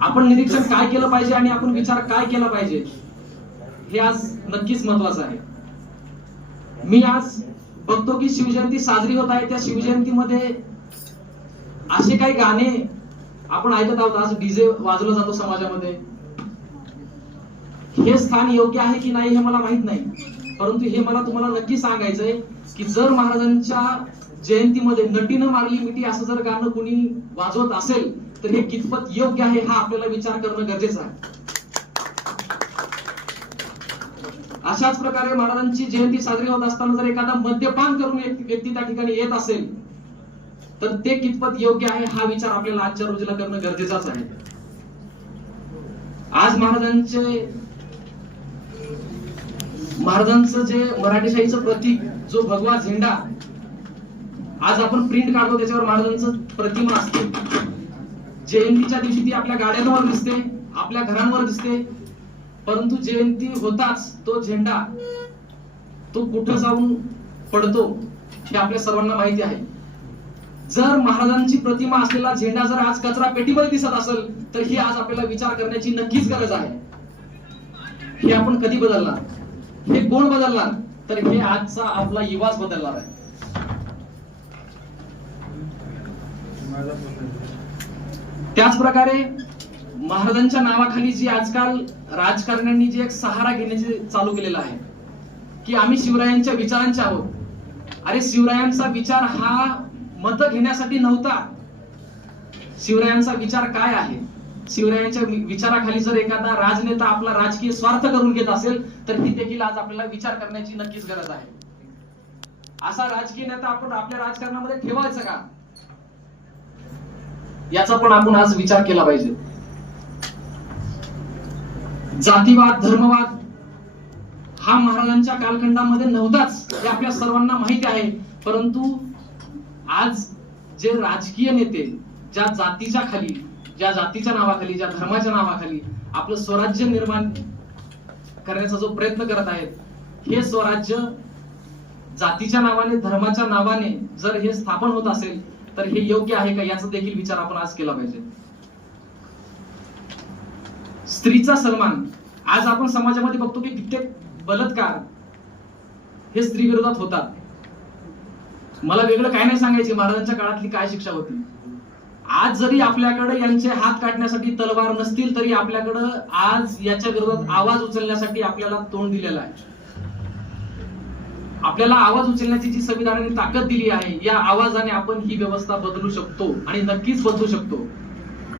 आपण निरीक्षण काय केलं पाहिजे आणि आपण विचार काय केला पाहिजे हे आज नक्कीच महत्वाचं आहे. मी आज बघतो की शिवजयंती साजरी होत आहे. त्या शिवजयंतीमध्ये असे काही गाणे आपण ऐकत आहोत. आज डीजे वाजवला जातो समाजामध्ये. हे स्थान योग्य आहे की नाही हे मला माहित नाही, परंतु हे मला तुम्हाला नक्की सांगायचंय की जर महाराजांच्या जयंतीमध्ये नटीनं मारली मिठी असं जर गाणं कुणी वाजवत असेल तर हे कितपत योग्य आहे हा आपल्याला विचार करणं गरजेचं आहे. अशाच प्रकारे महाराजांची जयंती साजरी होत असताना जर एखादा मद्यपान करून व्यक्ती त्या ठिकाणी येत असेल तर ते कितपत योग्य आहे हा विचार आपल्याला आजच्या रोजीला करणं गरजेचंच आहे. आज महाराजांचं जे मराठीशाहीचं प्रतीक जो भगवा झेंडा आज आपण प्रिंट काढतो त्याच्यावर महाराजांचं प्रतिमा असते. जयंतीच्या दिवशी ती आपल्या गाड्यांवर दिसते, आपल्या घरांवर दिसते, परंतु जयंती होताच तो झेंडा तो कुठं जाऊन पडतो हे आपल्या सर्वांना माहिती आहे. जर महाराजांची प्रतिमा असलेला झेंडा जर आज कचरा पेटीमध्ये दिसत असेल तर ही आज आपल्याला विचार करण्याची नक्कीच गरज आहे. हे आपण कधी बदलणार, हे कोण बदलणार, तर हे आजचा आपला युवाच बदलणार आहे. त्याच प्रकारे महाराजांच्या नावाखाली जी आजकाल राजकारण्यांनी जे एक सहारा घेण्याचे चालू केलेला आहे की आम्ही शिवरायांच्या विचारांचे आहोत. अरे शिवरायांचा विचार हा मत घेण्यासाठी नव्हता. शिवरायांचा विचार काय आहे? शिवरायांच्या विचाराखाली जर एखादा राजनेता आपला राजकीय स्वार्थ करून घेत असेल तर ही देखील आज आपल्याला विचार करण्याची नक्कीच गरज आहे. असा राजकीय नेता आपण आपल्या राजकारणामध्ये ठेवायचा का याचा पण आपण आज विचार केला पाहिजे. जातीवाद, धर्मवाद हा महाराजांच्या कालखंडामध्ये नव्हताच हे आपल्या सर्वांना माहिती आहे. परंतु आज जे राजकीय नेते ज्या जातीच्या खाली, ज्या जातीच्या नावाखाली, ज्या धर्माच्या नावाखाली आपलं स्वराज्य निर्माण करण्याचा जो प्रयत्न करत आहेत, हे स्वराज्य जातीच्या नावाने, धर्माच्या नावाने जर हे स्थापन होत असेल तर हे योग्य आहे का याचा देखील विचार आपण आज केला पाहिजे. स्त्रीचा सन्मान आज आपण समाजामध्ये बघतो की कित्येक बलात्कार हे स्त्री विरोधात होतात. मला वेगळं काय नाही सांगायचे महाराजांच्या काळातली काय शिक्षा होती. आज जरी आपल्याकडे यांचे हात काढण्यासाठी तलवार नसतील तरी आपल्याकडे आज याच्या विरोधात आवाज उचलण्यासाठी आपल्याला तोंड दिलेलं आहे. आपल्याला आवाज उचलण्याची जी संविधानाने ताकद दिली आहे, या आवाजाने आपण ही व्यवस्था बदलू शकतो आणि नक्कीच बदलू शकतो.